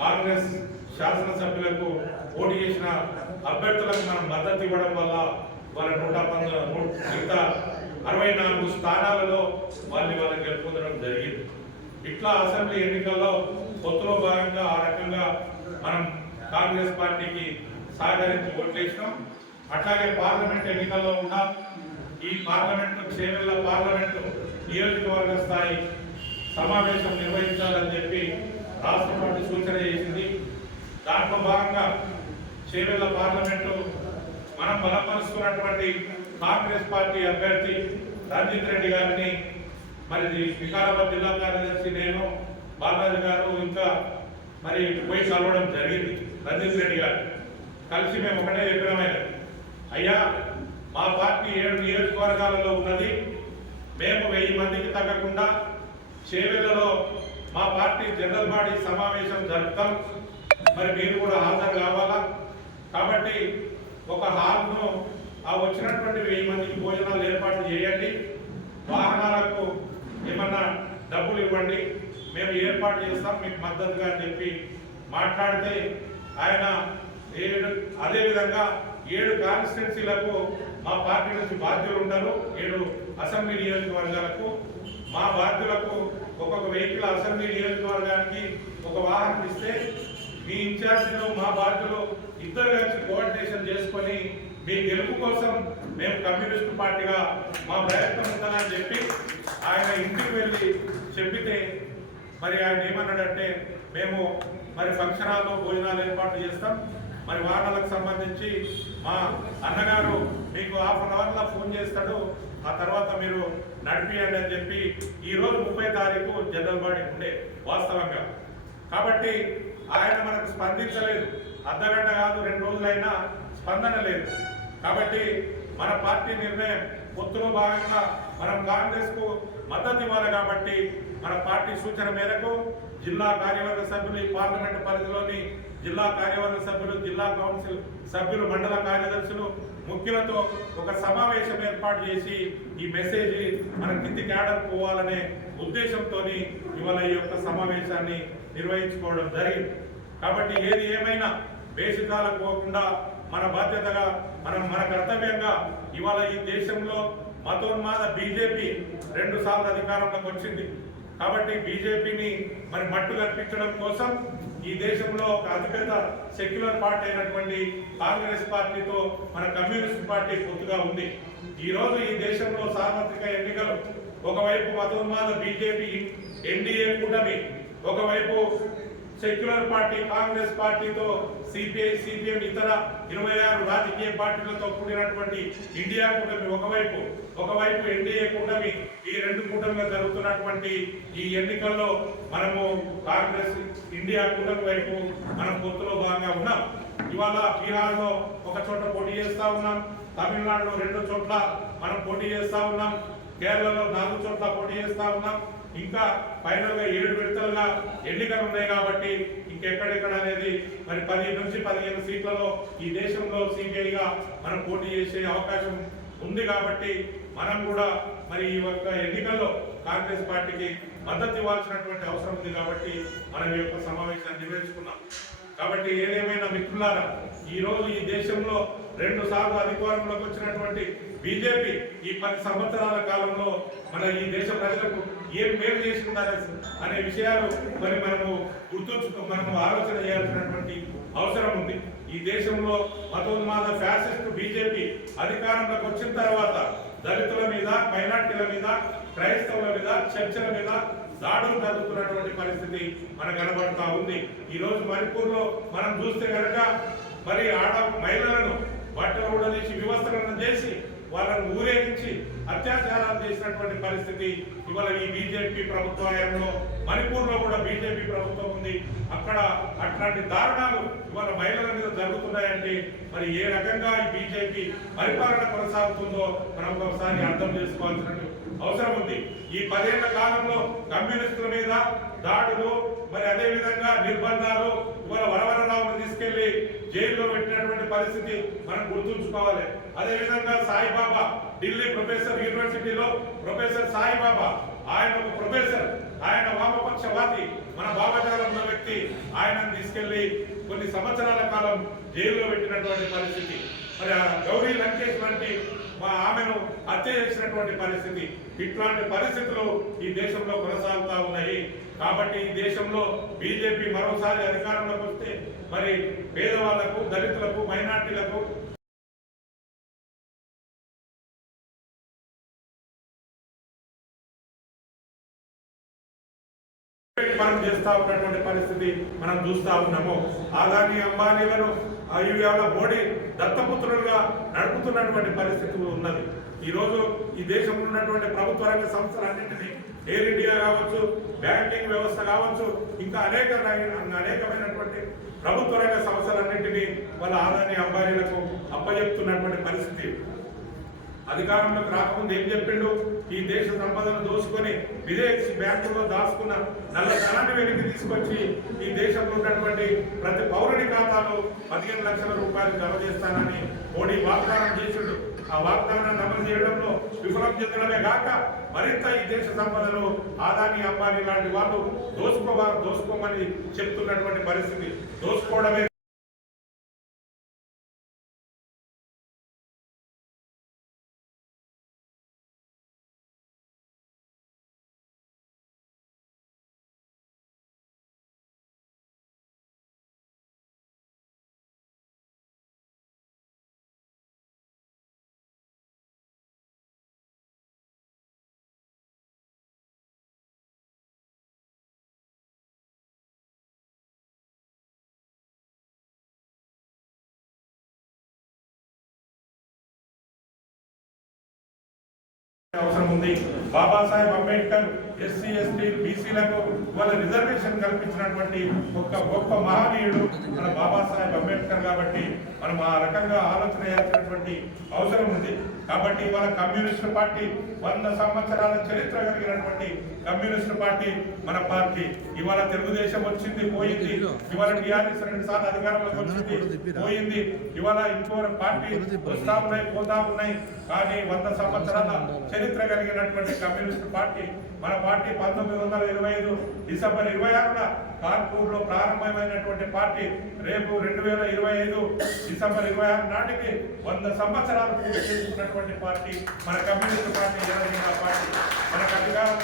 కాంగ్రెస్ శాసనసభ్యులకు పోటీ చేసిన అభ్యర్థులకు మనం మద్దతు ఇవ్వడం వల్ల వాళ్ళ నూట పంతొమ్మిది మిగతా అరవై నాలుగు స్థానాలలో వాళ్ళని వాళ్ళని గెలుపొందడం జరిగింది. ఇట్లా అసెంబ్లీ ఎన్నికల్లో పొత్తులో భాగంగా ఆ రకంగా మనం కాంగ్రెస్ పార్టీకి సహకరించి ఓట్లేసినాం. అట్లాగే పార్లమెంట్ ఎన్నికల్లో ఉన్న ఈ పార్లమెంటు చేవెళ్ళ పార్లమెంటు నియోజకవర్గ స్థాయి సమావేశం నిర్వహించాలని చెప్పి రాష్ట్ర పార్టీ సూచన చేసింది. దాంట్లో భాగంగా చేవెళ్ళ పార్లమెంటు మనం బలపరుస్తున్నటువంటి కాంగ్రెస్ పార్టీ అభ్యర్థి రంజిత్ రెడ్డి గారిని మరి వికారాబాద్ జిల్లా కార్యదర్శి నేను బాలాజీ గారు ఇంకా మరి పోయి కలవడం జరిగింది రంజిత్ రెడ్డి గారు. కలిసి మేము ఒకటే చెప్పినమైనది అయ్యా మా పార్టీ ఏడు నియోజకవర్గాలలో ఉన్నది. మేము వెయ్యి మందికి తగ్గకుండా చేవెళ్ళలో మా పార్టీ జనరల్ బాడీ సమావేశం జరుపుతాం. మరి మీరు కూడా హాజరు కావాలా? కాబట్టి ఒక హాల్ను ఆ వచ్చినటువంటి వెయ్యి మందికి భోజనాలు ఏర్పాటు చేయండి. వాహనాలకు ఏమన్నా డబ్బులు ఇవ్వండి. మేము ఏర్పాటు చేస్తాం మీకు మద్దతుగా అని చెప్పి మాట్లాడితే ఆయన ఏడు అదేవిధంగా ఏడు కాన్స్టిట్యున్సీలకు మా పార్టీ నుంచి బాధ్యులు ఉంటారు. ఏడు అసెంబ్లీ నియోజకవర్గాలకు మా బాధ్యులకు ఒక్కొక్క వెహికల్ అసెంబ్లీ నియోజకవర్గానికి ఒక వాహనం ఇస్తే మీ ఇన్ఛార్జీలు మా బాధ్యులు ఇద్దరు కలిసి కోఆర్డినేషన్ చేసుకొని మీ గెలుపు కోసం మేము కమ్యూనిస్ట్ పార్టీగా మా ప్రయత్నం ఉందని చెప్పి ఆయన ఇంటికి వెళ్ళి చెప్పితే మరి ఆయన ఏమన్నాడంటే మేము మరి ఫంక్షన్ హాల్లో భోజనాలు ఏర్పాటు చేస్తాం. మరి వాహనాలకు సంబంధించి మా అన్నగారు హాఫ్ అన్ అవర్లో ఫోన్ చేస్తాడు. ఆ తర్వాత మీరు నడిపియండి అని చెప్పి ఈ రోజు ముప్పై తారీఖు జనరల్ బాడీ ఉండే వాస్తవంగా. కాబట్టి ఆయన మనకు స్పందించలేదు. అర్ధగంట కాదు రెండు రోజులైనా స్పందన లేదు. కాబట్టి మన పార్టీ నిర్ణయం పొత్తులో భాగంగా మనం కాంగ్రెస్కు మద్దతు ఇవ్వాలి కాబట్టి మన పార్టీ సూచన మేరకు జిల్లా కార్యవర్గ సభ్యులు ఈ పార్లమెంట్ పరిధిలోని జిల్లా కార్యవర్గ సభ్యులు జిల్లా కౌన్సిల్ సభ్యులు మండల కార్యదర్శులు ముఖ్యులతో ఒక సమావేశం ఏర్పాటు చేసి ఈ మెసేజ్ మన కింది క్యాడర్ పోవాలనే ఉద్దేశంతో ఇవాళ ఈ యొక్క సమావేశాన్ని నిర్వహించుకోవడం జరిగింది. కాబట్టి ఏది ఏమైనా వేషితాలకు పోకుండా మన బాధ్యతగా మనం మన కర్తవ్యంగా ఇవాళ ఈ దేశంలో మతోన్మాద బీజేపీ రెండు సార్లు అధికారంలోకి వచ్చింది. కాబట్టి బీజేపీని మరి మట్టు కల్పించడం కోసం ఈ దేశంలో ఒక అతిపెద్ద సెక్యులర్ పార్టీ అయినటువంటి కాంగ్రెస్ పార్టీతో మన కమ్యూనిస్ట్ పార్టీ పొత్తుగా ఉంది. ఈరోజు ఈ దేశంలో సార్వత్రిక ఎన్నికలు ఒకవైపు మతోన్మాద బీజేపీ ఎన్డీఏ కూటమి ఒకవైపు సెక్యులర్ పార్టీ కాంగ్రెస్ పార్టీతో సిపిఐ సిపిఎం ఇతర ఇరవై ఆరు రాజకీయ పార్టీలతో కూడినటువంటి ఇండియా కూటమి ఒకవైపు ఒకవైపు ఎన్డీఏ కూటమి ఈ రెండు కూటమిగా జరుగుతున్నటువంటి ఈ ఎన్నికల్లో మనము కాంగ్రెస్ ఇండియా కూటమి వైపు మనం పొత్తులో భాగంగా ఉన్నాం. ఇవాళ బీహార్లో ఒక చోట పోటీ చేస్తా ఉన్నాం. తమిళనాడులో రెండు చోట్ల మనం పోటీ చేస్తా ఉన్నాం. కేరళలో నాలుగు చోట్ల పోటీ చేస్తా ఉన్నాం. ఇంకా ఫైనల్గా ఏడు విడతలుగా ఎన్నికలు ఉన్నాయి కాబట్టి ఇంకెక్కడెక్కడ అనేది మరి పది నుంచి పదిహేను సీట్లలో ఈ దేశంలో సిబిఐగా మనం పోటీ చేసే అవకాశం ఉంది కాబట్టి మనం కూడా మరి ఈ యొక్క ఎన్నికల్లో కాంగ్రెస్ పార్టీకి మద్దతు ఇవ్వాల్సినటువంటి అవసరం ఉంది కాబట్టి మనం ఈ యొక్క సమావేశాన్ని నిర్వహించుకున్నాం. కాబట్టి ఏదేమైనా మిత్రులారా ఈరోజు ఈ దేశంలో రెండు సార్లు అధికారంలోకి వచ్చినటువంటి బీజేపీ ఈ పది సంవత్సరాల కాలంలో మన ఈ దేశ ప్రజలకు ఏం మేలు చేసిందనే అనే విషయాలు మరి మనము గుర్తుంచుకో మనము ఆలోచన చేయాల్సినటువంటి అవసరం ఉంది. ఈ దేశంలో మతోన్మాద ఫ్యాసిస్ట్ బీజేపీ అధికారంలోకి వచ్చిన తర్వాత దళితుల మీద మైనార్టీల మీద క్రైస్తవుల మీద చర్చల మీద దాడులు జరుగుతున్నటువంటి పరిస్థితి మనకు కనబడతా ఉంది. ఈరోజు మణిపూర్లో మనం చూస్తే కనుక మరి ఆడ మహిళలను బట్టలు కూడా తీసి వివస్త్రణ చేసి వాళ్ళని ఊరేగించి అత్యాచారాలు చేసినటువంటి పరిస్థితి ఇవాళ ఈ బీజేపీ ప్రభుత్వంలో మణిపూర్లో కూడా బీజేపీ ప్రభుత్వం ఉంది. అక్కడ అట్లాంటి దారుణాలు ఇవాళ మహిళల మీద జరుగుతున్నాయంటే మరి ఏ రకంగా ఈ బీజేపీ పరిపాలన కొనసాగుతుందో మనం ఒకసారి అర్థం చేసుకోవాల్సినటువంటి అవసరం ఉంది. ఈ పదేళ్ళ కాలంలో కమ్యూనిస్టుల మీద దాడులు మరి అదే విధంగా నిర్బంధాలు ఇవాళ వరవరరావును తీసుకెళ్ళి జైల్లో పెట్టినటువంటి పరిస్థితి మనం గుర్తుంచుకోవాలి. అదే విధంగా సాయిబాబా ఢిల్లీ ప్రొఫెసర్ యూనివర్సిటీలో ప్రొఫెసర్ సాయిబాబా ఆయన ఒక ప్రొఫెసర్ ఆయన వామపక్షవాది మన భావజాలం ఉన్న వ్యక్తి ఆయనను తీసుకెళ్ళి కొన్ని సంవత్సరాల కాలం జైల్లో పెట్టినటువంటి పరిస్థితి. మరి ఆ గౌరీ లంకేష్ వంటి మా ఆమెను హత్య చేసినటువంటి పరిస్థితి ఇట్లాంటి పరిస్థితులు ఈ దేశంలో కొనసాగుతూ ఉన్నాయి. కాబట్టి ఈ దేశంలో బీజేపీ మరోసారి అధికారంలోకి వస్తే మరి పేదవాళ్ళకు దళితులకు మైనార్టీలకు చేస్తా ఉన్నటువంటి పరిస్థితి మనం చూస్తా ఉన్నాము. ఆదాని అంబానీలను ఆ ఇవాళ మోడీ దత్తపుత్రులుగా నడుపుతున్నటువంటి పరిస్థితి ఉన్నది. ఈ రోజు ఈ దేశంలో ఉన్నటువంటి ప్రభుత్వ రంగ సంస్థలన్నింటినీ ఎయిర్ ఇండియా కావచ్చు బ్యాంకింగ్ వ్యవస్థ కావచ్చు ఇంకా అనేక అనేకమైనటువంటి ప్రభుత్వ రంగ సంస్థలన్నింటినీ వాళ్ళ ఆదాని అంబానీలకు అప్పజెప్తున్నటువంటి పరిస్థితి అధికారంలోకి రాకముందు ఏం చెప్పిండు? ఈ దేశ సంపదను దోచుకొని విదేశీ బ్యాంకుల్లో దాచుకున్న నల్ల ధనాన్ని వెనక్కి తీసుకొచ్చి ఈ దేశంలో ఉన్నటువంటి ప్రతి పౌరుడి ఖాతాలో పదిహేను లక్షల రూపాయలు జమ చేస్తానని మోడీ వాగ్దానం చేసిండు. ఆ వాగ్దానాన్ని అమలు చేయడంలో విఫలం చెందడమే కాక మరింత ఈ దేశ సంపదను ఆదాని అంబానీ లాంటి వాళ్ళు దోసుకోవాలి దోసుకోమని చెప్తున్నటువంటి పరిస్థితి. దోసుకోవడమే అవసరం ఉంది బాబాసాహెబ్ అంబేద్కర్ ఎస్సీ ఎస్టీ బీసీలకు వాళ్ళ రిజర్వేషన్ కల్పించినటువంటి ఒక గొప్ప మహనీయుడు మన బాబాసాహెబ్ అంబేద్కర్ కాబట్టి మనం ఆ రకంగా ఆలోచన చేయాల్సినటువంటి అవసరం ఉంది. కాబట్టి ఇవాళ కమ్యూనిస్ట్ పార్టీ వంద సంవత్సరాల చరిత్ర కలిగినటువంటి కమ్యూనిస్ట్ పార్టీ మన పార్టీ. ఇవాళ తెలుగుదేశం వచ్చింది పోయింది. ఇవాళ టీఆర్ఎస్ రెండు సార్లు అధికారంలోకి వచ్చింది పోయింది. ఇవాళ ఇంకో పార్టీ వస్తా ఉన్నాయి పోతా ఉన్నాయి కానీ వంద సంవత్సరాల చరిత్ర కలిగినటువంటి కమ్యూనిస్ట్ పార్టీ మన పార్టీ పంతొమ్మిది వందల ఇరవై ఐదు డిసెంబర్ ఇరవై ఆరున కాన్పూర్లో ప్రారంభమైనటువంటి పార్టీ రేపు రెండు వేల ఇరవై ఐదు డిసెంబర్ ఇరవై ఆరు నాటికి వంద సంవత్సరాలు పూర్తి చేసుకున్నటువంటి పార్టీ మన కమ్యూనిస్ట్ పార్టీ జనసేన పార్టీ. మనకు అధికారం